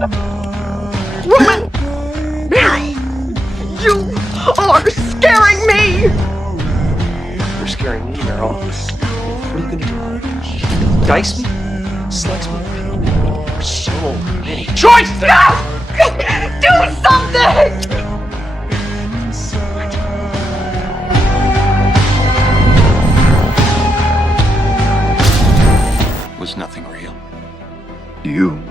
Woman! You are scaring me! You're scaring me, Meryl. What are you gonna do? Dice me? Slice me? There's so many choices! No! Do something! Was nothing real? You